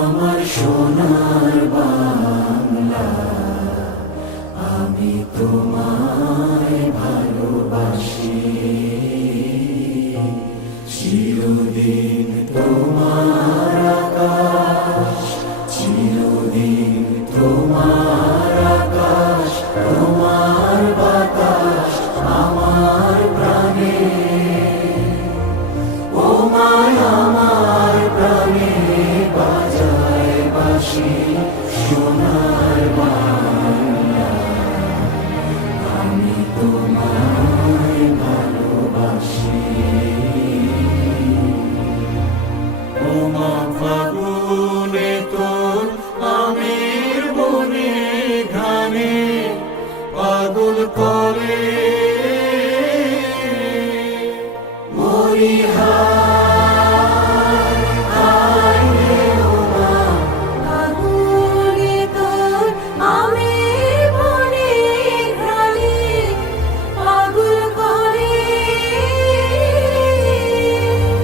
আমার সোনার বাংলা, আমি তোমায় ভালোবাসি। চিরদিন তোমার আকাশ, চিরদিন তোমার আকাশ, তোমার বাতাস আমার প্রাণে। ও মায় আমার প্রাণে বাজায় বাঁশি সোনার বাংলা, আমি তোমায় ভালোবাসি। ও মা ফাগুনে তোর আমের বনে ঘানে পাগল করে